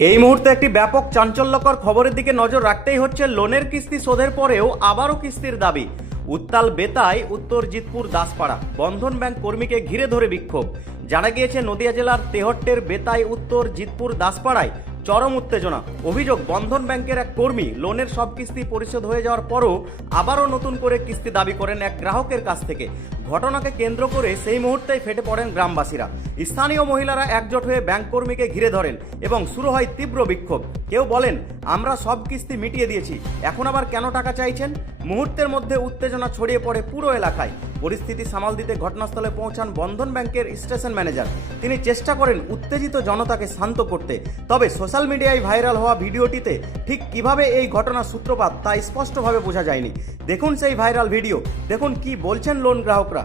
এই মুহূর্তে একটি ব্যাপক চাঞ্চল্যকর খবরের দিকে নজর রাখতেই হচ্ছে। লোনের কিস্তি শোধের পরেও আবারও কিস্তির দাবি। উত্তাল বেতায় উত্তর জিতপুর দাসপাড়া। বন্ধন ব্যাংক কর্মীকে ঘিরে ধরে বিক্ষোভ। জানা গিয়েছে নদিয়া জেলার তেহট্টের বেতায় উত্তর জিতপুর দাসপাড়ায় চরম উত্তেজনা। অভিযোগ, বন্ধন ব্যাংকের এক কর্মী লোনের সব কিস্তি পরিশোধ হয়ে যাওয়ার পরও আবারও নতুন করে কিস্তি দাবি করেন এক গ্রাহকের কাছ থেকে। ঘটনাকে কেন্দ্র করে সেই মুহূর্তেই ফেটে পড়েন গ্রামবাসীরা। স্থানীয় মহিলারা একজোট হয়ে ব্যাংক কর্মীকে ঘিরে ধরেন এবং শুরু হয় তীব্র বিক্ষোভ। কেউ বলেন, আমরা সব কিস্তি মিটিয়ে দিয়েছি, এখন আবার কেন টাকা চাইছেন? মুহূর্তের মধ্যে উত্তেজনা ছড়িয়ে পড়ে পুরো এলাকায়। পরিস্থিতি সামাল দিতে ঘটনাস্থলে পৌঁছান বন্ধন ব্যাংকের স্টেশন ম্যানেজার। তিনি চেষ্টা করেন উত্তেজিত জনতাকে শান্ত করতে। তবে সোশ্যাল মিডিয়ায় ভাইরাল হওয়া ভিডিওটিতে ঠিক কিভাবে এই ঘটনার সূত্রপাত তা স্পষ্টভাবে বোঝা যায়নি। দেখুন সেই ভাইরাল ভিডিও, দেখুন কি বলছেন লোন গ্রাহকরা।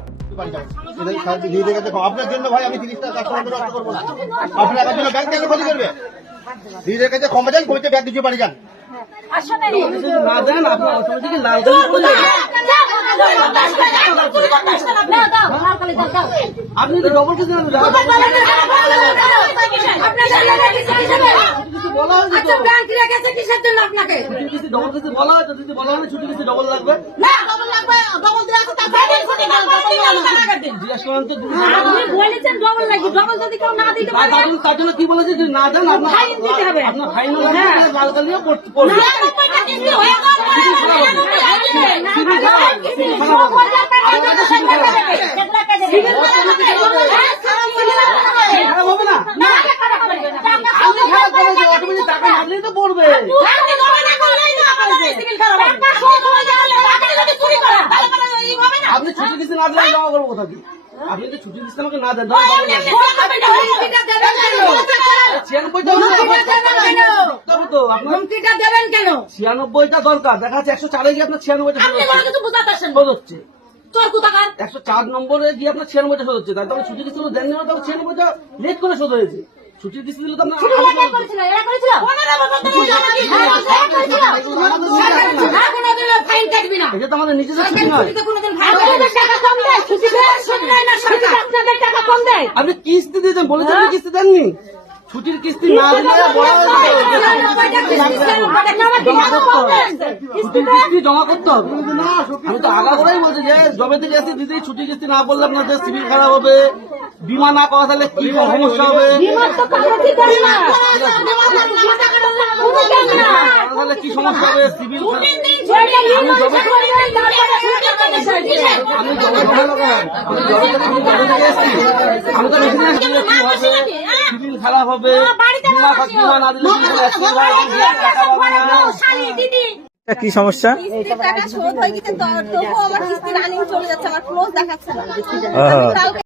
আপনার জন্য ভাই আমি 30 টাকা কাস্টমার নষ্ট করবো না। আপনার জন্য ব্যাংক থেকে ক্ষতি করবে। দিদির কাছে ক্ষমা চান, কইতে ব্যাংক দিয়ে বাড়ি যান। না দেন আপনার অটোমেটিক লাল দাও আপনি তো ডবল কিছু না বলা হয় আচ্ছা ব্যাংক রেখেছে কিসের জন্য আপনাকে? কিছু ডবল কিছু বলা হয়, যদি বলা হয় ছুটি কিছু ডবল লাগবে না ডবল লাগবে, ডবল দেওয়া আছে তারপরে ছুটি না ডবল টাকা দিন। জিজ্ঞাসা করেন তো আপনি বলেছেন ডবল লাগবে, ডবল যদি কেউ না দিতে পারে তার জন্য কি বলেছে যে না দেন আপনার ফাইন দিতে হবে। আপনার ফাইন লাল কালিও পড়বে না টাকা কিস্তি হয়ে হবে না অটোমেটিক টাকা লাগলে তো পড়বে। আপনি ছুটি কিস্তি না দিলে জমা করবো কোথা দিয়ে? আপনি তো ছুটি কিস্তি আমাকে না দেন 96টা দরকার, দেখা যাচ্ছে 104 গিয়ে আপনার 96টা হচ্ছে 104 নম্বরে গিয়ে আপনার 96টা শোধ হচ্ছে। তাই তো ছুটি কিস্তি দেন না, তবে 96টা লেট করে শোধ হয়েছে। ছুটির কিস্তি দিলে তো আপনার এটা তো আমাদের নিজেদের ছুটি নয়। আপনি কিস্তি দিয়েছেন বলেছেন, কিস্তি দেননি। ছুটির কিস্তি না দিলে ছুটির কিস্তি জমা করতে হবে। আমি তো আগাগোড়াই বলছি যে জবে থেকে আসি দিদি ছুটির কিস্তি না বললে আপনাদের সিভিল খারাপ হবে, বিমা না করা তাহলে কি সমস্যা হবে, তাহলে কি সমস্যা হবে সিভিল আমি তো সিভিল খারাপ হবে, বিমা না দিলে কি সমস্যা? টাকা শোধ হয়ে গেছে, তবুও আমার কিস্তি রানিং চলে যাচ্ছে, আমার ক্লোজ দেখাচ্ছে না।